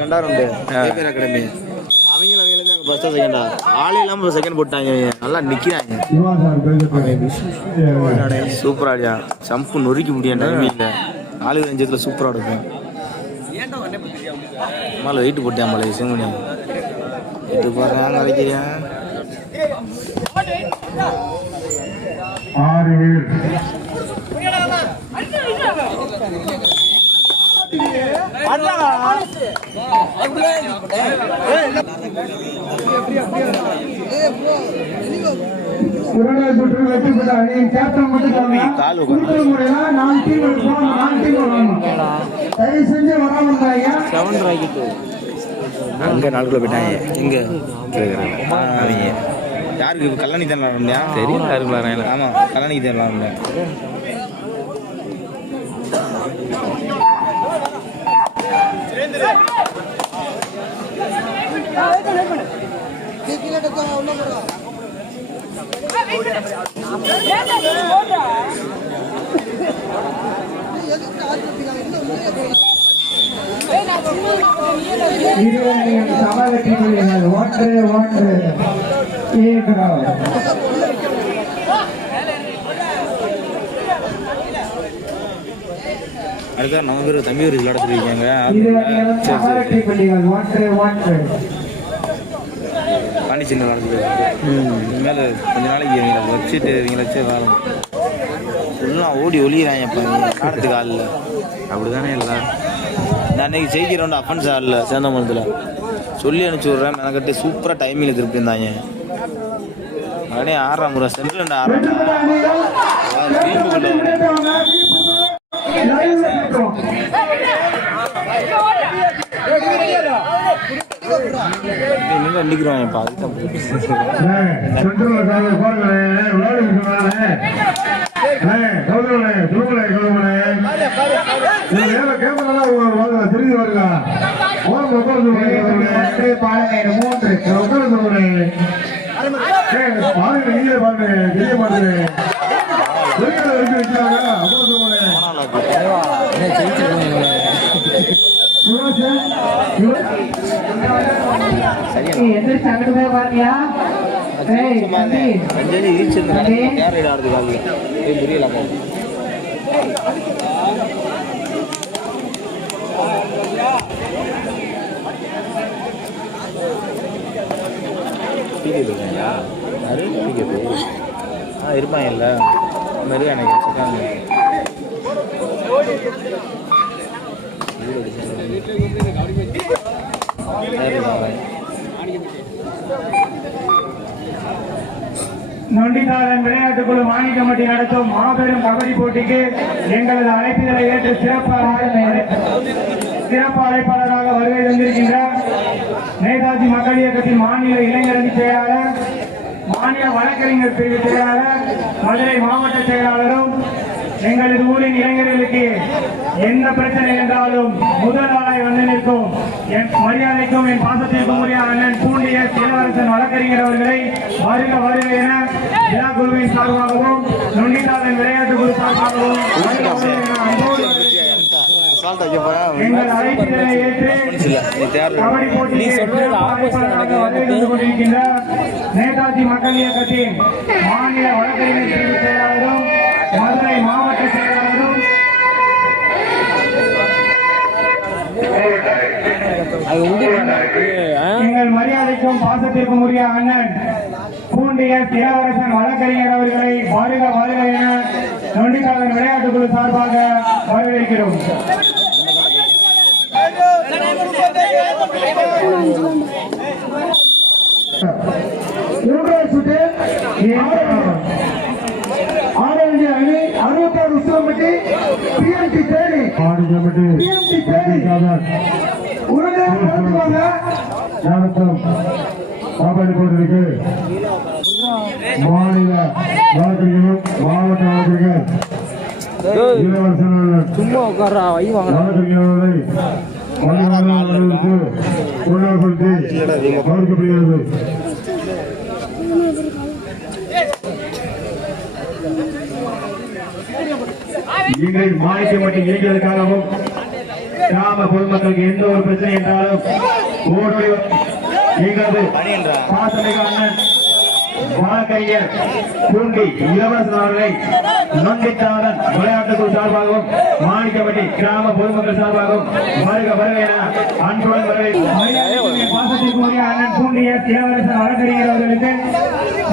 ரெண்டா round KPR academy அவங்களும் அங்கே ஃபர்ஸ்ட் செகண்டா ஆளே இல்லாமல் செகண்ட் போட்டாங்க. நல்லா நிற்கிறாங்க. சூப்பராடியா சம்பு நொறுக்கி முடியும் டைமில் ஆளு ரஞ்சத்தில் சூப்பராக இருக்கும். மேலே வெயிட்டு போட்டேன் மலை சிவமணி இது போடுறேன் வைக்கிறியா 4 கிலோ போயிட்டாங்க. எங்க அவங்க யாருக்கு கல்லணி தான் விளாடுறியா? தெரியும் யாருக்கு விளாட்றாங்க. ஆமாம் கல்லணிக்கு தான் விளாடுறேன். அதுக்காக நம்ம பேர் தம்பி ஒரு விளையாட சொல்லியிருக்காங்க. பாண்டிச்சேரி விளையாட சொல்லியிருக்காங்க. மேலே கொஞ்ச நாளைக்கு இவங்களை வச்சுட்டு இவங்களை வச்சு வேணும் ஃபுல்லாக ஓடி ஒளியிறாங்க. இப்போ காலத்துக்கு ஆளில் அப்படி தானே இல்லை. நான் அன்றைக்கி ஜெயிக்கிறோம் அஃபன்ஸ் ஆளில் சேந்தமரத்தில் சொல்லி அனுப்பிச்சி விட்றேன். மெனக்கட்டு சூப்பராக டைமில் திருப்பி இருந்தாங்க. அப்படியே 6ஆம் முறை சென்ட்ரல் 6 நிற்கிறோம். இப்போ திரும்பி வருங்க. இருப்பாங்க இல்லை மாதிரி எனக்கு நொண்டித்தாளன் விளையாட்டுக்குழு மாநில கமிட்டி நடத்தும் மாபெரும் கபடி போட்டிக்கு எங்களது அழைப்புகளை ஏற்று சிறப்பு அழைப்பாளராக வருகை தந்திருக்கின்றார். நேதாஜி மக்கள் இயக்கத்தின் மாநில இளைஞரணி செயலாளர், மாநில வழக்கறிஞர் பிரிவு செயலாளர், மதுரை மாவட்ட செயலாளரும் எங்களது ஊரின் இளைஞர்களுக்கு எந்த பிரச்சனை என்றாலும் முதல் ஆளாய் வந்து நிற்கும் என் மரியாதைக்கும் என் பாசத்திற்கும் உரிய அண்ணன் பூண்டிய இளவரசன் வழக்கறிஞர் அவர்களை வருக வருக என விழா குழுவின் சார்பாகவும் நொண்டித்தாளன் விளையாட்டு குழு சார்பாகவும் எங்கள் அழைப்புகளை ஏற்று கபடி போட்டிக்கு கொண்டிருக்கின்ற நேதாஜி மக்கள் இயக்கத்தின் மாநில வழக்கறிஞர் பிரிவு செயலாளரும் மதுரை மாவட்ட செயலாளரும் எங்கள் மரியாதைக்கும் பாசத்திற்கும் உரிய அண்ணன் பூண்டிய இளவரசன் வழக்கறிஞர் அவர்களை வருக வருக என நொண்டித்தாளன் விளையாட்டு குழு சார்பாக வரவேற்கிறோம். ஆரஞ்சு அணி 66 உசிலம்பட்டி பிஎம்டி தேனி காப்பாடி போட்டிருக்கு. மாநில வழக்கறிஞரும் மாவட்ட வழக்கறிஞர் இளவரசன் வழக்கறிஞர்களை உருவாக்கப்படுத்தி மறுக்கப்படுகிறது. இன்றைய மாநில கமிட்டி இளைஞர்களுக்காகவும் கிராம பொதுமக்களுக்கு எந்த ஒரு பிரச்சனை என்றாலும் ஓடி எங்களது பாசமிகு அண்ணன் வழக்கறிஞர் பூண்டி இளவரசன் அவர்களை நொண்டித்தாளன் விளையாட்டுக்குழு சார்பாகவும் மாணிக்கப்பட்டி கிராம பொதுமக்கள் சார்பாகவும் வருக வருக என அன்புடன் வரவேற்று பாசத்திற்குரிய அண்ணன் பூண்டிய இளவரசன் வழக்கறிஞர் அவர்களுக்கு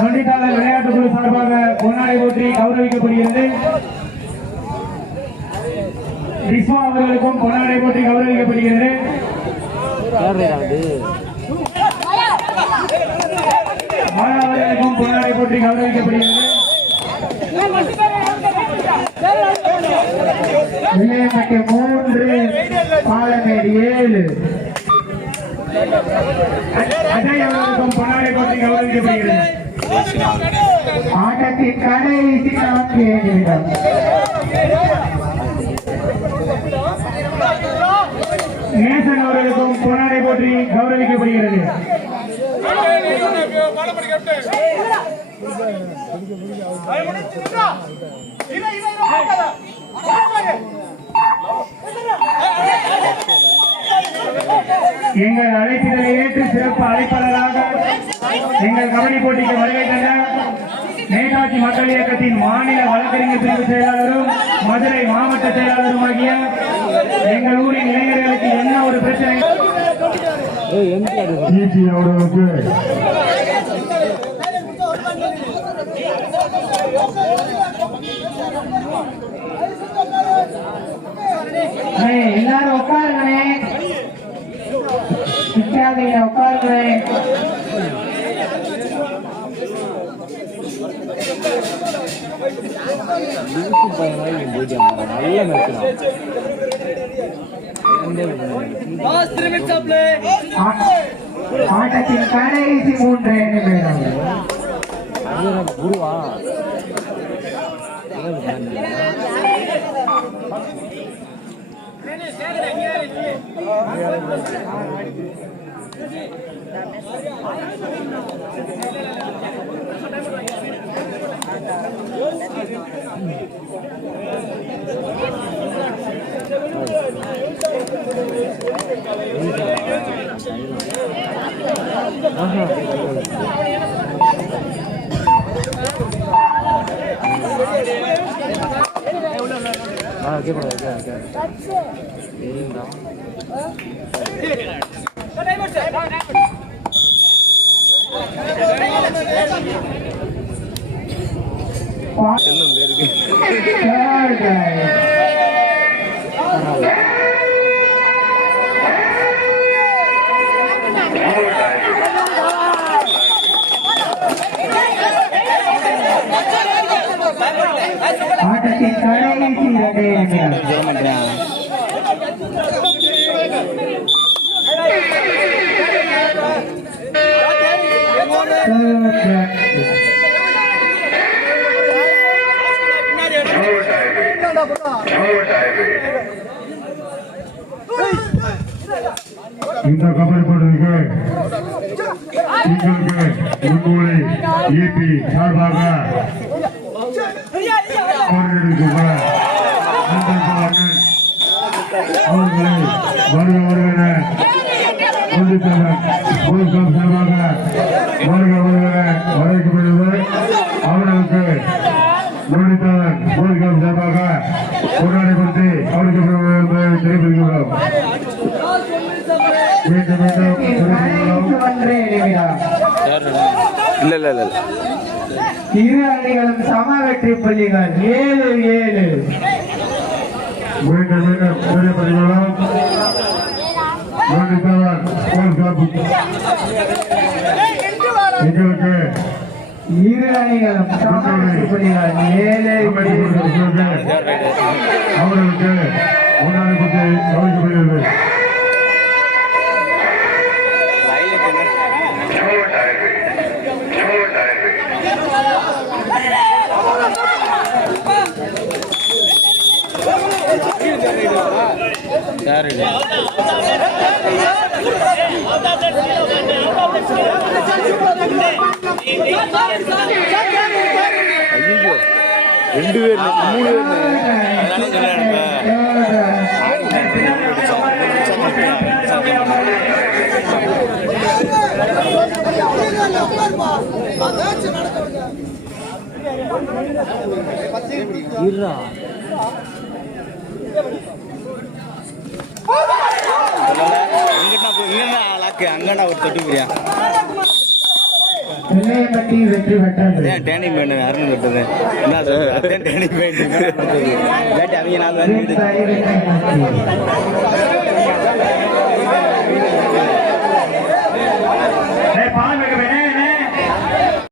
நொண்டித்தாளன் விளையாட்டுக்குழு சார்பாக பொன்னாடை போற்றி கௌரவிக்கப்படுகிறது. விஸ்வா அவர்களுக்கும் பொன்னாடை போற்றி கௌரவிக்கப்படுகிறது. மாணவர்களுக்கும் பொன்னாடை போற்றி கௌரவிக்கப்படுகிறது. வில்லையம்பட்டி 3 பாலமேடு 7 அஜய் அவர்களுக்கும் பொன்னாடை போற்றி கௌரவிக்கப்படுகிறது. ஆட்டத்தின் கடைசி 4 நிமிடம். நேசன் அவர்களுக்கும் பொன்னாடை போற்றி கௌரவிக்கப்படுகிறது. எங்கள் அழைப்பிதழை ஏற்று சிறப்பு அழைப்பாளராக எங்கள் கபடி போட்டிக்கு வருகை தந்த நேதாஜி மக்கள் இயக்கத்தின் மாநில வழக்கறிஞர் பிரிவு செயலாளரும் மதுரை மாவட்ட செயலாளரும் ஆகிய எங்கள் ஊரின் இளைஞர்களுக்கு என்ன ஒரு பிரச்சனை எல்லாரும் உட்காருங்களே, உட்காருங்களே. ஆட்டத்தின் கடைசி 3 நிமிடம். குருவா ஆட்டத்தின் கடைசி 2 நிமிடம். இந்த கபடி போட்டிக்கு உங்களுக்கு முன்னோடி ஈபி சார்பாக அவர்களை வருக வருகிற சார்பாக வருக வருகிற வரவேற்கப்படுவது அவர்களுக்கு நோடித்தாளன் போலீஸ்கார் சார்பாக கொண்டாடப்படுத்தி அவருக்கு தெரிவிக்கிறோம். இரு அணிகளும் சம வெற்றி புள்ளிகள் 7-7. மீண்டும் மீண்டும் தெரியப்படுகிறோம். எங்களுக்கு இரு அணிகளும் சம வெற்றி புள்ளிகள் 7-7. அவர்களுக்கு முன்னாடி பற்றி கவனிக்கப்படுகிறது. ஐயோ 2 பேர் 3 பேர் அங்கடா ஒரு தொட்டி புரியா வெள்ளையப்பட்டி வெற்றி பெற்றது. டேனிங் பேண்ட் அருண் கட்டுது என்ன சொல்றது அதே டேனிங் பேண்ட் இல்லாட்டி அவங்க நாலு பேர்